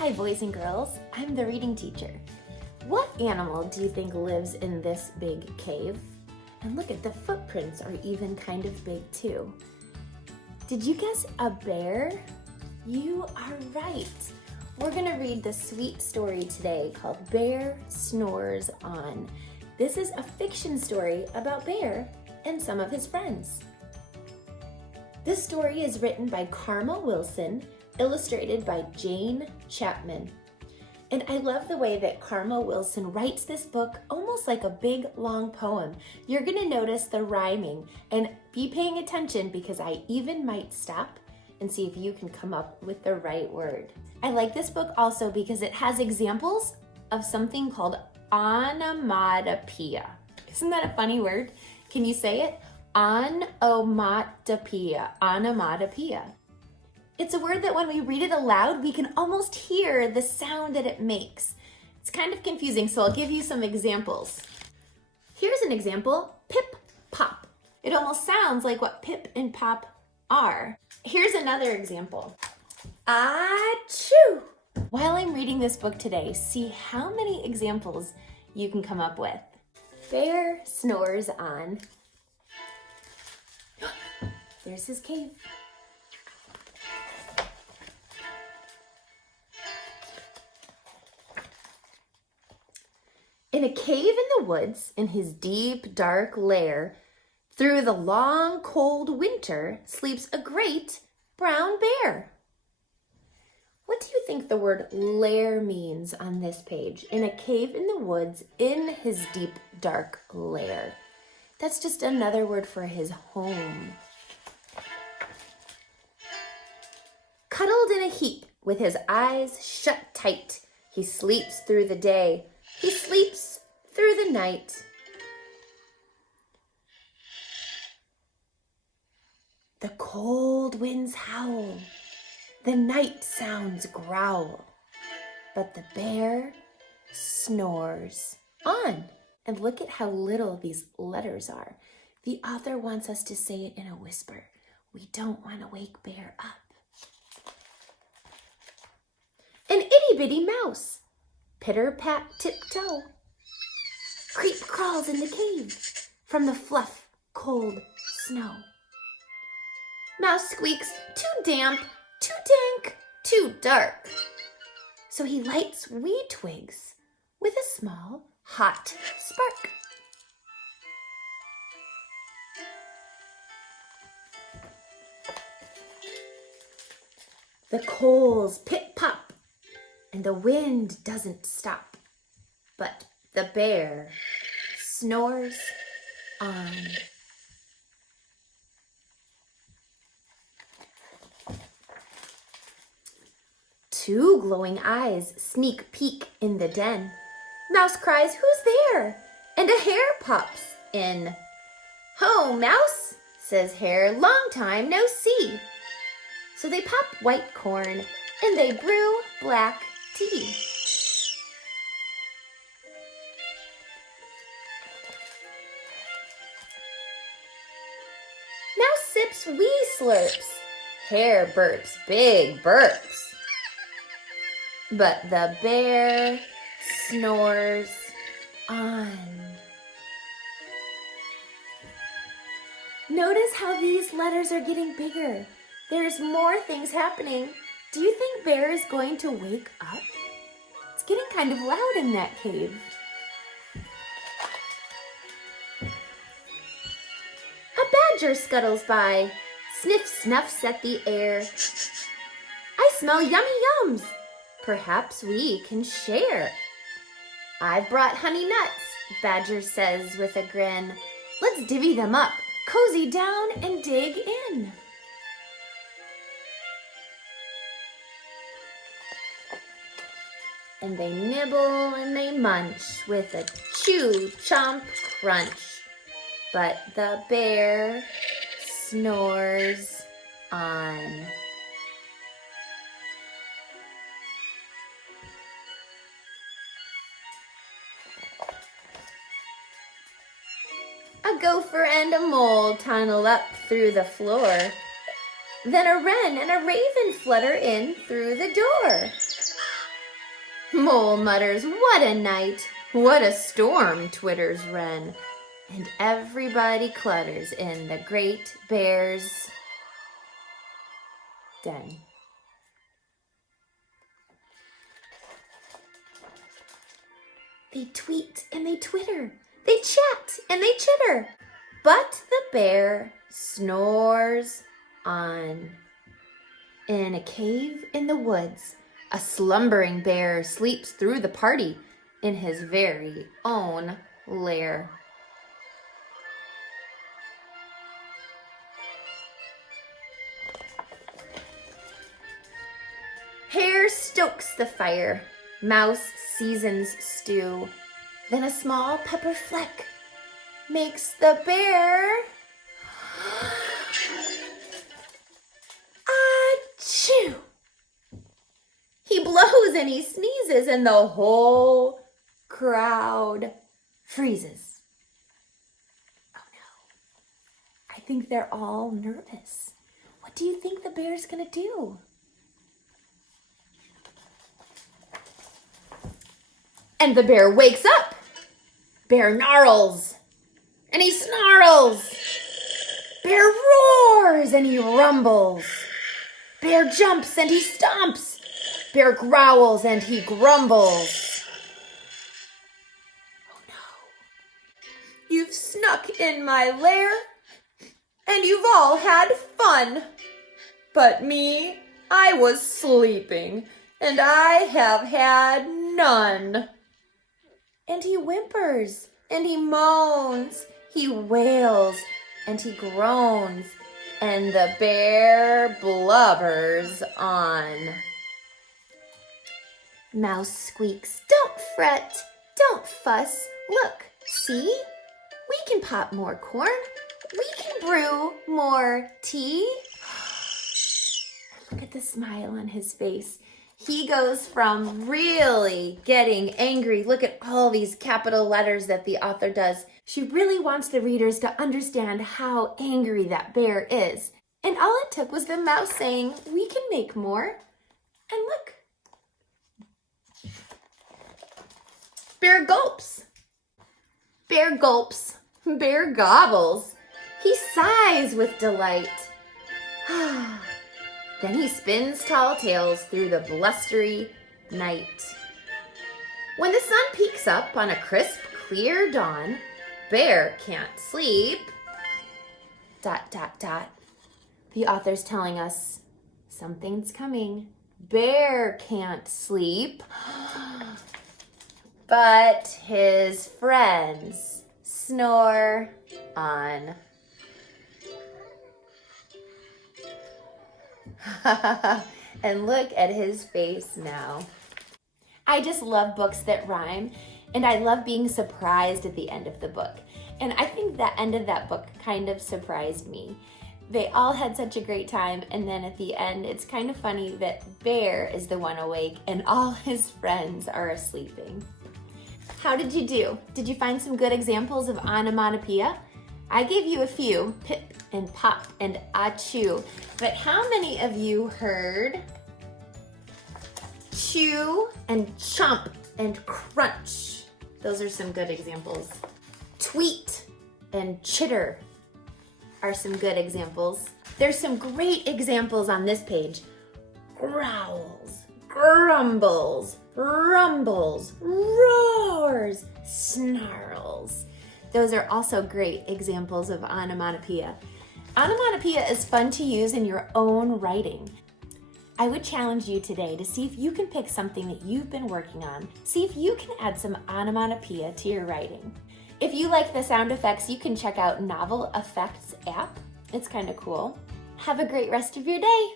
Hi boys and girls, I'm the reading teacher. What animal do you think lives in this big cave? And look at the footprints are even kind of big too. Did you guess a bear? You are right. We're gonna read the sweet story today called Bear Snores On. This is a fiction story about Bear and some of his friends. This story is written by Karma Wilson, illustrated by Jane Chapman. And I love the way that Karma Wilson writes this book almost like a big long poem. You're gonna notice the rhyming and be paying attention because I even might stop and see if you can come up with the right word. I like this book also because it has examples of something called onomatopoeia. Isn't that a funny word? Can you say it? Onomatopoeia, onomatopoeia. It's a word that when we read it aloud, we can almost hear the sound that it makes. It's kind of confusing, so I'll give you some examples. Here's an example, pip, pop. It almost sounds like what pip and pop are. Here's another example, achoo. While I'm reading this book today, see how many examples you can come up with. Bear snores on. There's his cave. In a cave in the woods, in his deep, dark lair, through the long, cold winter, sleeps a great brown bear. What do you think the word lair means on this page? In a cave in the woods, in his deep, dark lair. That's just another word for his home. Cuddled in a heap, with his eyes shut tight, he sleeps through the day. He sleeps through the night. The cold winds howl, the night sounds growl, but the bear snores on. And look at how little these letters are. The author wants us to say it in a whisper. We don't want to wake Bear up. An itty-bitty mouse, pitter-pat tiptoe, creep crawls in the cave from the fluff, cold snow. Mouse squeaks, too damp, too dank, too dark. So he lights wee twigs with a small, hot spark. The coals pit-pop, and the wind doesn't stop, but the bear snores on. Two glowing eyes sneak peek in the den. Mouse cries, "Who's there?" And a hare pops in. "Ho, Mouse," says Hare, "long time no see." So they pop white corn and they brew black tea. Mouse sips wee slurps. Hare burps big burps. But the bear snores on. Notice how these letters are getting bigger. There's more things happening. Do you think Bear is going to wake up? It's getting kind of loud in that cave. A badger scuttles by, sniff snuffs at the air. "I smell yummy yums. Perhaps we can share." "I've brought honey nuts," Badger says with a grin. "Let's divvy them up, cozy down and dig in." And they nibble and they munch with a chew, chomp, crunch. But the bear snores on. A gopher and a mole tunnel up through the floor. Then a wren and a raven flutter in through the door. Mole mutters, "What a night! What a storm!" twitters Wren. And everybody clutters in the Great Bear's den. They tweet and they twitter, they chat and they chitter, but the bear snores on. In a cave in the woods, a slumbering bear sleeps through the party in his very own lair. Hare stokes the fire, mouse seasons stew, then a small pepper fleck makes the bear achoo. He blows and he sneezes and the whole crowd freezes. Oh no, I think they're all nervous. What do you think the bear's gonna do? And the bear wakes up. Bear gnarls and he snarls. Bear roars and he rumbles. Bear jumps and he stomps. Bear growls and he grumbles. Oh no. You've snuck in my lair and you've all had fun. But me, I was sleeping and I have had none. And he whimpers, and he moans, he wails, and he groans, and the bear blubbers on. Mouse squeaks, "Don't fret, don't fuss, look, see? We can pop more corn, we can brew more tea." Look at the smile on his face. He goes from really getting angry. Look at all these capital letters that the author does. She really wants the readers to understand how angry that bear is. And all it took was the mouse saying, "We can make more." And look. Bear gulps. Bear gulps. Bear gobbles. He sighs with delight. Then he spins tall tales through the blustery night. When the sun peeks up on a crisp, clear dawn, Bear can't sleep. ... The author's telling us something's coming. Bear can't sleep, but his friends snore on. And look at his face now. I just love books that rhyme, and I love being surprised at the end of the book. And I think the end of that book kind of surprised me. They all had such a great time, and then at the end, it's kind of funny that Bear is the one awake and all his friends are sleeping. How did you do? Did you find some good examples of onomatopoeia? I gave you a few, pip and pop and achoo, but how many of you heard chew and chomp and crunch? Those are some good examples. Tweet and chitter are some good examples. There's some great examples on this page. Growls, grumbles, rumbles, roars, snarls. Those are also great examples of onomatopoeia. Onomatopoeia is fun to use in your own writing. I would challenge you today to see if you can pick something that you've been working on. See if you can add some onomatopoeia to your writing. If you like the sound effects, you can check out Novel Effects app. It's kind of cool. Have a great rest of your day.